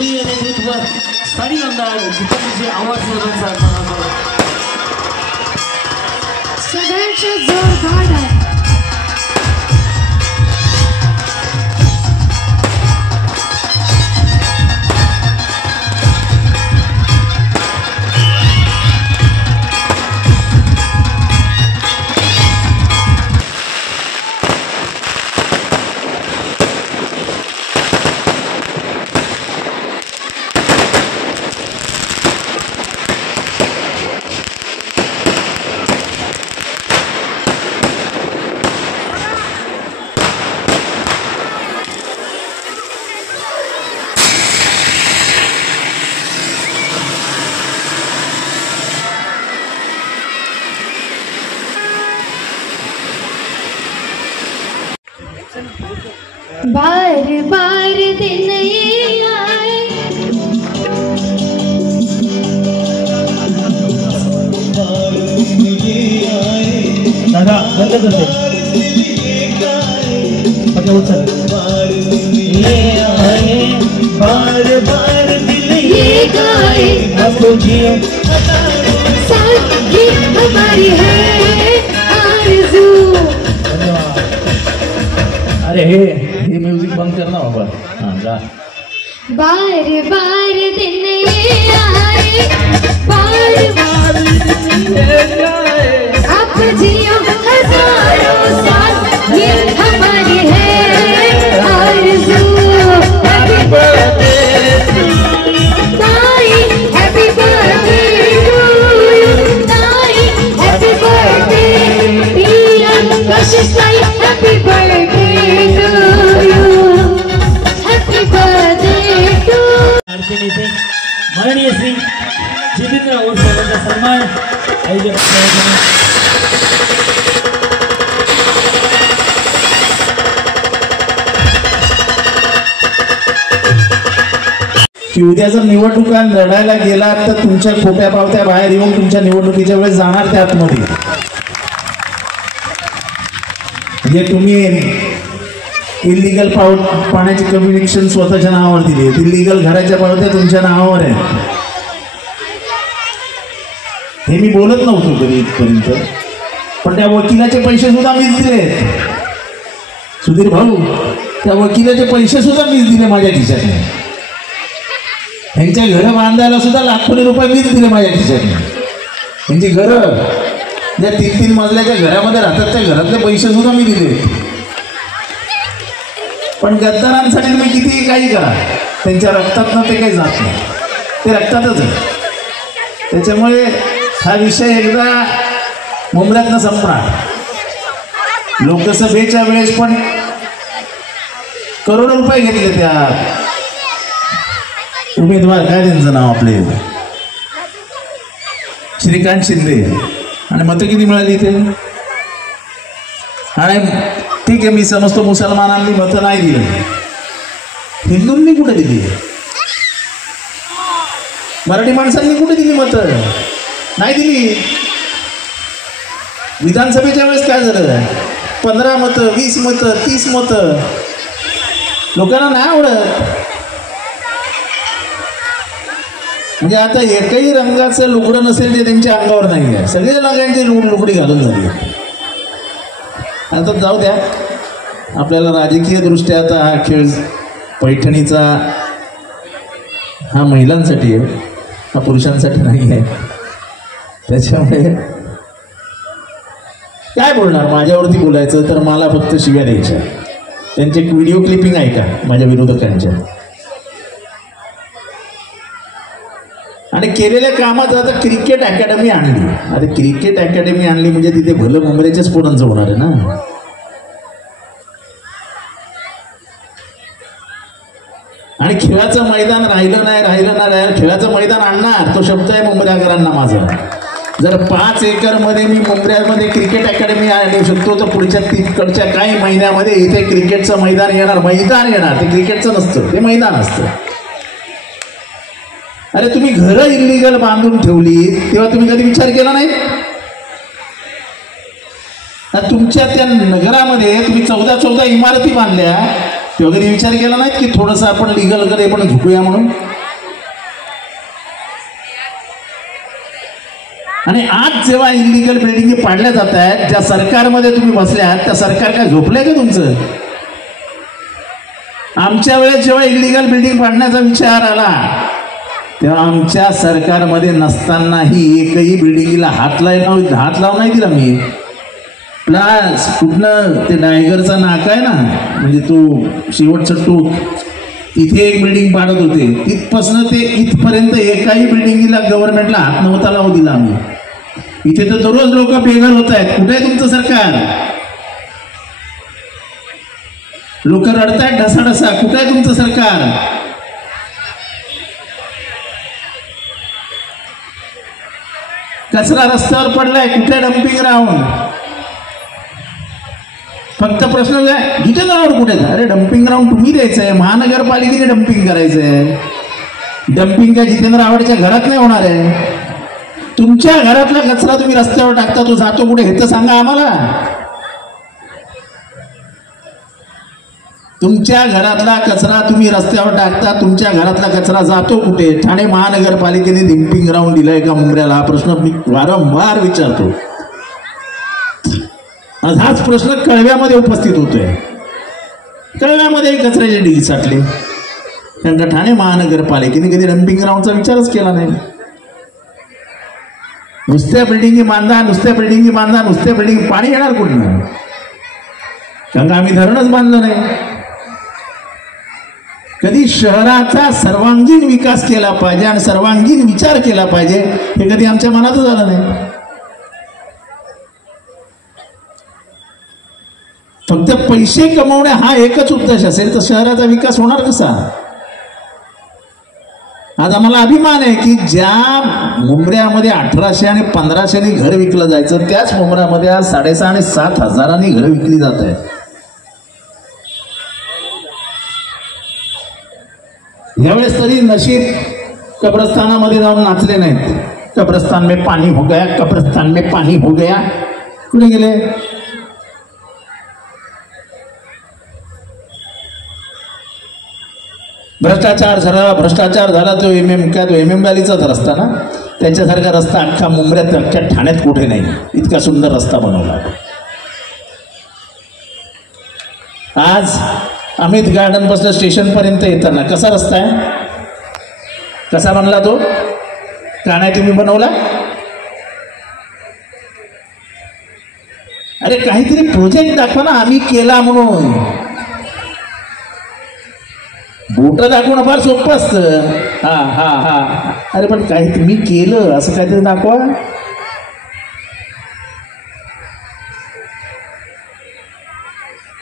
लोकप्रिय नेतृत्व स्थानिक आमदार जितेंद्रजी आवाज साहेबांना सगळ्यांचे जोरदार आहे. बार बार दिन ये आए, दादा बंद करते पक्के उचल. ये आए बार बार दिल ये गाए, अब जियो साथ ही हमारी है आरज़ू. अरे हे म्यूजिक बंद कर ना बाबा. हाँ जा. बार बार दिन ये आए, बार बार दिन ये आए, आप जियो हजारों साल ये हमारी है आरज़ू. हैप्पी बर्थडे ताई, हैप्पी बर्थडे टू यू ताई, हैप्पी बर्थडे डियर कशिश ताई, happy birthday to you, happy birthday to. नेते माननीय श्री जितेंद्र आवाज साहेबांचा सन्मान आयोजक की उद्या जर निवडणुका लढायला गेलात तर तुमच्या खोप्या पावत्या बाहेर येऊन तुमच्या निवडणुकीच्या वेळेस जाणार त्या आतमध्ये. म्हणजे तुम्ही इलिगल पाण्याची कम्युनिकेशन स्वतःच्या नावावर दिली, इलिगल घराच्या पावत्या तुमच्या नावावर आहे. हे मी बोलत नव्हतो कधी इथपर्यंत, पण त्या वकिलाचे पैसे सुद्धा मीच दिले. सुधीर भाऊ, त्या वकिलाचे पैसे सुद्धा मीच दिले माझ्या खिशाने. त्यांच्या घरं बांधायला सुद्धा लाखोनी रुपये मीच दिले माझ्या खिशाने. त्यांची घरं ज्या 3-3 मजल्याच्या घरामध्ये राहतात त्या घरातले पैसे सुद्धा मी दिले. पण गद्दारांसाठी तुम्ही कितीही काही करा, त्यांच्या रक्तातनं ते काही जात नाही, ते रक्तातच आहे. त्याच्यामुळे हा विषय एकदा मुंबईतनं संपणार. लोकसभेच्या वेळेस पण करोडो रुपये घेतले त्या उमेदवार, काय त्यांचं नाव आपले श्रीकांत शिंदे, आणि मतं किती मिळाली ते. आणि ठीक आहे, मी समजतो मुसलमानांनी मतं नाही दिली, हिंदूंनी कुठे दिली, मराठी माणसांनी कुठे दिली मतं, नाही दिली. विधानसभेच्या वेळेस काय झालं, 15 मतं, 20 मतं, 30 मतं. लोकांना नाही आवडत. म्हणजे आता एकही रंगाचं लुगडं नसेल ते त्यांच्या अंगावर नाही आहे, सगळे रंगांची लुगडी घालून झाली. आता जाऊ द्या, आपल्याला राजकीय दृष्ट्या आता हा खेळ पैठणीचा हा महिलांसाठी आहे, हा पुरुषांसाठी नाही आहे. त्याच्यामुळे काय बोलणार, माझ्यावरती बोलायचं तर मला फक्त शिव्या द्यायच्या. त्यांचे व्हिडिओ क्लिपिंग ऐका माझ्या विरोधकांच्या. आणि केलेल्या कामात आता क्रिकेट अकॅडमी आणली. अरे क्रिकेट अकॅडमी आणली म्हणजे तिथे भलं मुंबईच्याच पोरांचं होणार आहे ना. आणि खेळाचं मैदान राहिलं नाही, खेळाचं मैदान आणणार, तो शब्द आहे मुंबईकरांना माझा. जर 5 एकरमध्ये मी मुंबईमध्ये क्रिकेट अकॅडमी आणू शकतो तर पुढच्या तिकडच्या काही महिन्यामध्ये इथे क्रिकेटचं मैदान येणार. ते क्रिकेटचं नसतं, ते मैदान असतं. अरे तुम्ही घरं इलिगल बांधून ठेवली तेव्हा तुम्ही कधी विचार केला नाही? तुमच्या त्या नगरामध्ये तुम्ही 14 इमारती बांधल्या तेव्हा कधी विचार केला नाहीत की थोडंसं आपण लिगल कडे पण झुकूया म्हणून? आणि आज जेव्हा इलिगल बिल्डिंग पाडल्या जात आहेत, ज्या सरकारमध्ये तुम्ही बसले आहात त्या सरकार काय झोपलंय का तुमचं? आमच्या वेळेस जेव्हा इलिगल बिल्डिंग पाडण्याचा विचार आला तेव्हा आमच्या सरकारमध्ये नसतानाही एकही बिल्डिंगला हात लावून नाही दिला मी. प्लस कुठनं ते डायगरचा नाका आहे ना, म्हणजे तो शेवटचं टोक, तिथे एक बिल्डिंग पाडत होते. तिथपासनं ते इथपर्यंत एकाही बिल्डिंगला गव्हर्नमेंटला हात नव्हता लावू दिला आम्ही. इथे तर दररोज लोक बेघर होत आहेत. कुठे आहे तुमचं सरकार? लोक रडतायत ढसाढसा. कुठे आहे तुमचं सरकार? कचरा रस्त्यावर पडलाय, कुठे डम्पिंग ग्राउंड? फक्त प्रश्न काय, जितेंद्र आव्हाड कुठे? अरे डम्पिंग ग्राउंड तुम्ही द्यायचंय, महानगरपालिकेने डम्पिंग करायचंय. डम्पिंग काय जितेंद्र आव्हाडच्या घरात नाही होणार आहे. तुमच्या घरातला कचरा तुम्ही रस्त्यावर टाकता, तो जातो कुठे हे तर सांगा आम्हाला. तुमच्या घरातला कचरा तुम्ही रस्त्यावर टाकता, तुमच्या घरातला कचरा जातो कुठे? ठाणे महानगरपालिकेने डम्पिंग ग्राउंड दिलाय का मुंबऱ्याला? हा प्रश्न मी वारंवार विचारतो. आज हाच प्रश्न कळव्यामध्ये उपस्थित होतोय. कळव्यामध्ये कचऱ्याचे ढीग साठले, कारण ठाणे महानगरपालिकेने कधी डम्पिंग ग्राउंडचा विचारच केला नाही. नुसत्या बिल्डिंगी बांधा, नुसत्या बिल्डिंगी बांधा, नुसत्या बिल्डिंग, पाणी येणार कुठून? कारण आम्ही धरणच बांधलं नाही. कधी शहराचा सर्वांगीण विकास केला पाहिजे आणि सर्वांगीण विचार केला पाहिजे हे कधी आमच्या मनातच आलं नाही. फक्त पैसे कमवणे हा एकच उद्देश असेल तर शहराचा विकास होणार कसा? आज आम्हाला अभिमान आहे की ज्या मुंबऱ्यामध्ये 1800 आणि 1500 घर विकलं जायचं त्याच मुंबऱ्यामध्ये आज 6,500 आणि 7,000 घर विकली जात आहेत. यावेळेस तरी नशीब कब्रस्तानामध्ये जाऊन नाचले नाहीत. कब्रस्तान में पाणी हो गया, कब्रस्तान में पाणी हो गया. कुठे गेले? भ्रष्टाचार झाला तो MM व्हॅलीचाच रस्ता ना, त्याच्यासारखा रस्ता अख्खा मुंबऱ्यात अख्ख्या ठाण्यात कुठे नाही. इतका सुंदर रस्ता बनवला. आज अमित गार्डन पासून स्टेशन पर्यंत येताना कसा रस्ता आहे? कसा बनला तो? का नाही तुम्ही बनवला? अरे काहीतरी प्रोजेक्ट दाखवा ना, आम्ही केला म्हणून. बोट दाखवणं फार सोपं असतं. हा हा हा अरे पण काही तुम्ही केलं असं काहीतरी दाखवा.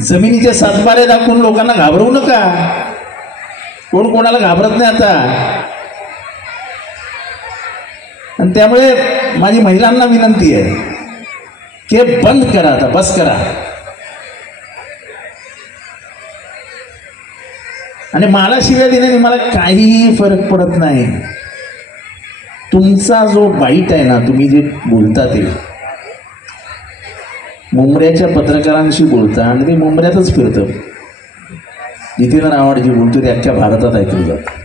जमिनीचे सातबारे दाखवून लोकांना घाबरवू नका. कोण कोणाला घाबरत नाही आता. आणि त्यामुळे माझी महिलांना विनंती आहे की बंद करा, आता बस करा. आणि मला शिव्या देण्याने मला काहीही फरक पडत नाही. तुमचा जो बाईट आहे ना, तुम्ही जे बोलता ते मुंबऱ्याच्या पत्रकारांशी बोलता आणि ते मुंबऱ्यातच फिरतं. जितेंद्र आव्हाड जे बोलतो ते अख्ख्या भारतात ऐकलं जातं.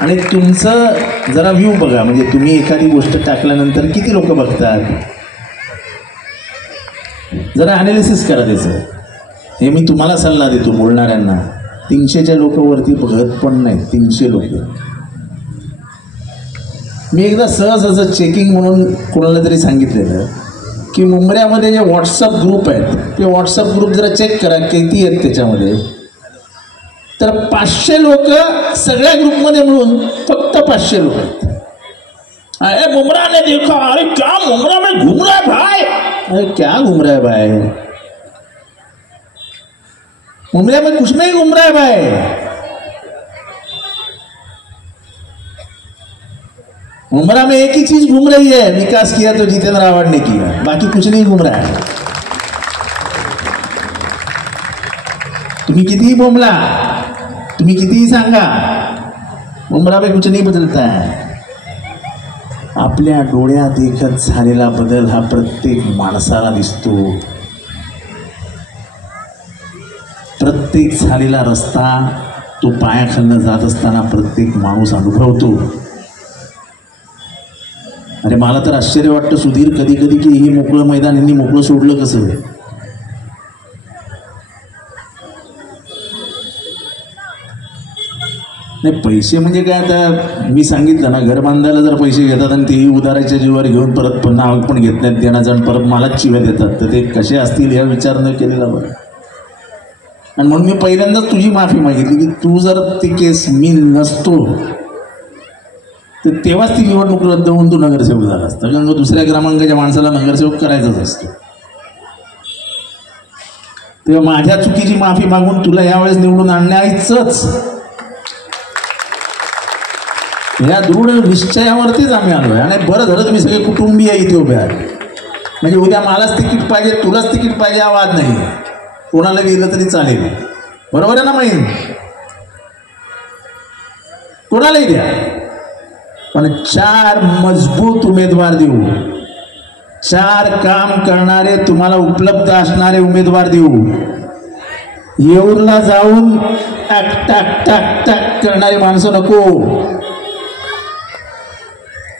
आणि तुमचं जरा व्ह्यू बघा, म्हणजे तुम्ही एखादी गोष्ट टाकल्यानंतर किती लोक बघतात, जरा अनालिसिस करा त्याचं. हे मी तुम्हाला सल्ला देतो बोलणाऱ्यांना. 300च्या लोक वरती बघत पण नाही. 300 लोक. मी एकदा सहज असं चेकिंग म्हणून कोणाला तरी सांगितलेलं की मुंबऱ्यामध्ये जे व्हॉट्सअप ग्रुप आहेत ते व्हॉट्सअप ग्रुप जरा चेक करा किती आहेत त्याच्यामध्ये. तर 500 लोक सगळ्या ग्रुपमध्ये मिळून फक्त 500 लोक आहेत. अरे मुंबरा ने देखा, अरे क्या मुंबरा में घूम रहा है भाई. अरे क्या घूम रहा है भाई? मुंबरा में कुछ नहीं घूम रहा है भाई. मुंबरा में एक ही चीज घूम रही है, विकास किया तो जितेंद्र आव्हाड ने किया, बाकी कुछ नहीं घूम रहा है. तुम्ही कितीही बोंबला, तुम्ही कितीही सांगा, मुंबरा में कुछ नहीं बदलता है. आपल्या डोळ्यात देखत झालेला बदल हा प्रत्येक माणसाला दिसतो. प्रत्येक झालेला रस्ता तो पायाखालनं जात असताना प्रत्येक माणूस अनुभवतो. अरे मला तर आश्चर्य वाटतं सुधीर कधी कधी की हे मोकळं मैदान यांनी मोकळं सोडलं कसं. नाही पैसे म्हणजे काय, आता मी सांगितलं ना, घर बांधायला जर पैसे घेतात आणि तेही उधाराच्या जीवावर घेऊन परत नाव पण घेत नाहीत देण्याचा आणि परत मलाच शिव्या देतात, तर ते कसे असतील या विचार न केलेला बरं. आणि म्हणून मी पहिल्यांदाच तुझी माफी मागितली की तू जर ती केस मी नसतो तर तेव्हाच ती निवडणूक रद्द होऊन तू नगरसेवक झाला असता, कारण दुसऱ्या क्रमांकाच्या माणसाला नगरसेवक करायचंच असतं. तेव्हा माझ्या चुकीची माफी मागून तुला यावेळेस निवडून आणण्याचंच या दृढ निश्चयावरतीच आम्ही आलोय. आणि बरं झालं तुम्ही सगळे कुटुंबीय इथे उभे आहात, म्हणजे उद्या मलाच तिकीट पाहिजे तुलाच तिकीट पाहिजे हा वाद नाही, कोणाला गेलं तरी चालेल. बरोबर आहे ना माहीत, कोणालाही द्या पण 4 मजबूत उमेदवार देऊ, 4 काम करणारे तुम्हाला उपलब्ध असणारे उमेदवार देऊ. येऊरला जाऊन टाक टाक टाक टाक करणारी माणसं नको.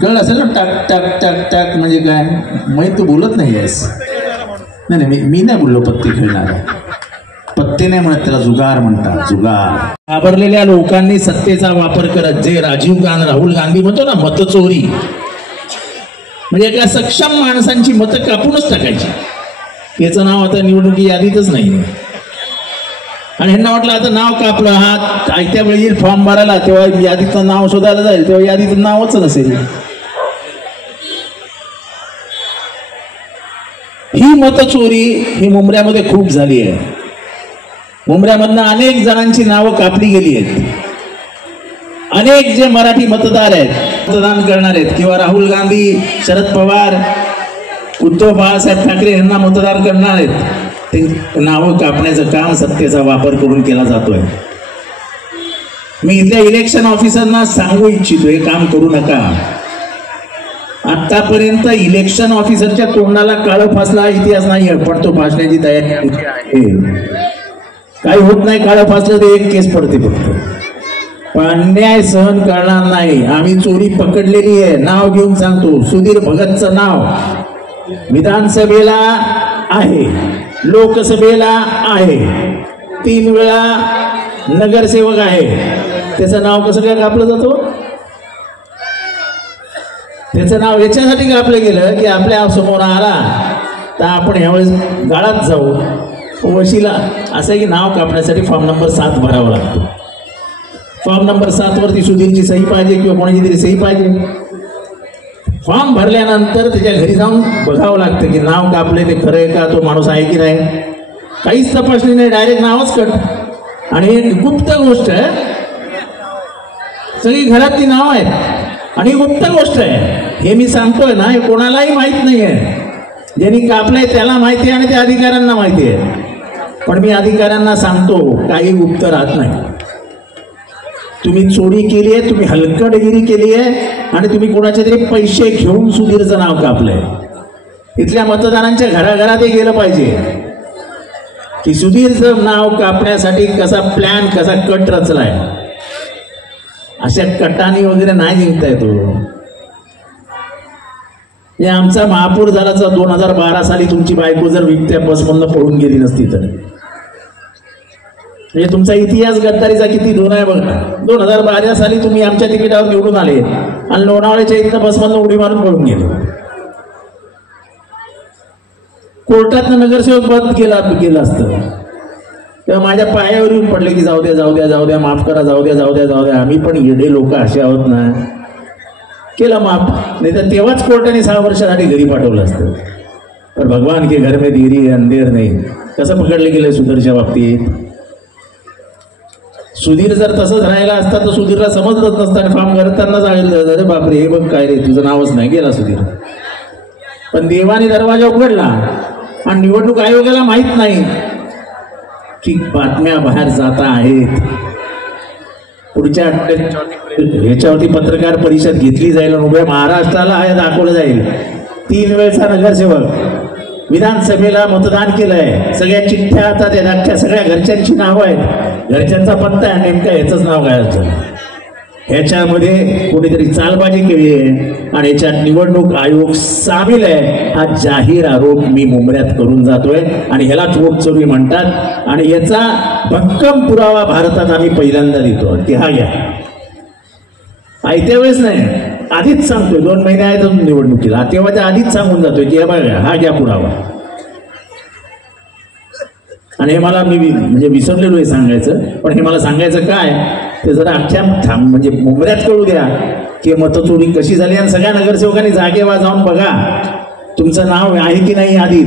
कळलं असेल ना, टाक टाक टाक टाक म्हणजे काय, माहीत तू बोलत नाही आहेस. नाही मी नाही बोललो पत्ते खेळणार, पत्ते नाही म्हणत त्याला जुगार म्हणतात, जुगार. घाबरलेल्या लोकांनी सत्तेचा वापर करत जे राहुल गांधी म्हणतो ना मतचोरी, म्हणजे एका सक्षम माणसांची मतं कापूनच टाकायची, याचं नाव आता निवडणुकी यादीतच नाही. आणि ह्यांना वाटलं आता नाव कापलं, हा आयत्या वेळी येईल फॉर्म भरायला तेव्हा यादीचं नाव शोधायला जाईल तेव्हा यादीचं नावच नसेल. ही मतचोरी ही मुंबऱ्यामध्ये खूप झाली आहे. मुंबऱ्यामधनं अनेक जणांची नावं कापली गेली आहेत. अनेक जे मराठी मतदार आहेत, मतदान करणार आहेत, किंवा राहुल गांधी, शरद पवार, उद्धव बाळासाहेब ठाकरे यांना मतदार करणार आहेत, ते नावं कापण्याचं काम सत्तेचा वापर करून केला जातोय. मी इथल्या इलेक्शन ऑफिसरना सांगू इच्छितो, हे काम करू नका. आतापर्यंत इलेक्शन ऑफिसरच्या तोंडाला काळं फासला इतिहास नाही, पण तो फासण्याची तयारी आहे. काही होत नाही, काळं फासलं ते एक केस पडते फक्त, पण अन्याय सहन करणार नाही. आम्ही चोरी पकडलेली आहे. नाव घेऊन सांगतो, सुधीर भगतचं नाव विधानसभेला आहे, लोकसभेला आहे, 3 वेळा नगरसेवक आहे. त्याचं नाव कसं काय कापलं जातं? त्याचं नाव याच्यासाठी कापलं गेलं की आपल्या समोर आला तर आपण ह्यावेळेस गाळात जाऊ. वशिला असं की नाव कापण्यासाठी फॉर्म नंबर 7 भरावा लागतो. फॉर्म नंबर 7 वरती सुधीरची सही पाहिजे किंवा कोणाची तरी सही पाहिजे. फॉर्म भरल्यानंतर त्याच्या घरी जाऊन बघावं लागतं की नाव कापले ते खरं आहे का, तो माणूस आहे की नाही. काहीच तपासणी नाही, डायरेक्ट नावच कट. आणि एक गुप्त गोष्ट आहे, सगळी घरातली नाव आहेत आणि गुप्त गोष्ट आहे. हे मी सांगतोय ना, हे कोणालाही माहीत नाही आहे. ज्यांनी कापलंय त्याला माहिती आहे आणि त्या अधिकाऱ्यांना माहिती आहे. पण मी अधिकाऱ्यांना सांगतो, काही गुप्त राहत नाही. तुम्ही चोरी केली आहे, तुम्ही हलकटगिरी केली आहे आणि तुम्ही कोणाचे तरी पैसे घेऊन सुधीरचं नाव कापलंय. इथल्या मतदारांच्या घराघरात हे गेलं पाहिजे की सुधीरचं नाव कापण्यासाठी कसा प्लॅन, कसा कट रचलाय. अशा कटानी वगैरे नाही जिंकता येतो. हे आमचा महापौर झाला 2012 साली तुमची बायको जर विकत्या बसमधनं पळून गेली नसती तर. म्हणजे तुमचा इतिहास गद्दारीचा किती जुना आहे बघा. 2012 साली तुम्ही आमच्या तिकिटावर निवडून आले आणि लोणावळ्याच्या इथं बसमधनं उडी मारून पळून गेले. कोर्टातनं नगरसेवक बंद केलं असतं तेव्हा माझ्या पायावर येऊन पडले की जाऊ द्या जाऊ द्या जाऊ द्या, माफ करा, जाऊ द्या जाऊ द्या जाऊ द्या. आम्ही पण येडे लोक असे आहोत ना. केलं माफ, नाही तर तेव्हाच कोर्टाने 6 वर्षासाठी घरी पाठवलं असतं. पण भगवान के घर में देरी अंधेर नाही. कसं पकडले गेले सुधीरच्या बाबतीत. सुधीर जर तसंच राहिला असता तर सुधीरला समजलंच नसतं आणि फॉर्म करताना सांगितलं अरे बापरे हे बघ काय रे, तुझं नावच नाही, गेला सुधीर. पण देवाने दरवाजा उघडला आणि निवडणूक आयोगाला माहित नाही की बातम्या बाहेर जाता आहेत. पुढच्या ह्याच्यावरती पत्रकार परिषद घेतली जाईल आणि उभ्या महाराष्ट्राला हे दाखवलं जाईल. 3 वेळचा नगरसेवक, विधानसभेला मतदान केलंय, सगळ्या चिठ्ठ्या आता त्या सगळ्या घरच्यांची नावं आहेत, घरच्यांचा पत्ता आहे, नेमका ह्याचंच नाव काय होतं. ह्याच्यामध्ये कोणीतरी चालबाजी केली आहे आणि याच्यात निवडणूक आयोग सामील आहे हा जाहीर आरोप मी मुंबऱ्यात करून जातोय आणि ह्यालाच वोट चोरी म्हणतात आणि याचा भक्कम पुरावा भारतात आम्ही पहिल्यांदा देतो की हा घ्या. आयत्या वेळेस नाही, आधीच सांगतोय, 2 महिने आहेत अजून निवडणुकीला, तेव्हा त्या आधीच सांगून जातोय की बघा हा घ्या पुरावा. आणि हे मला मी म्हणजे विसरलेलो आहे सांगायचं, पण हे मला सांगायचं काय ते जरा अख्ख्या म्हणजे मुंबऱ्यात कळू द्या की मतचोरी कशी झाली. आणि सगळ्या नगरसेवकांनी जागेवर जाऊन बघा तुमचं नाव आहे की नाही आधीत.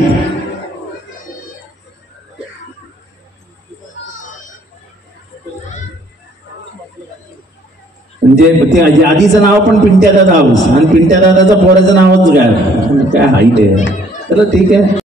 म्हणजे ते आधीचं नाव पण पिंट्या दादा हाऊस आणि पिंट्या दादाचं पोराचं नावच काय हाईट आहे. तर ठीक आहे.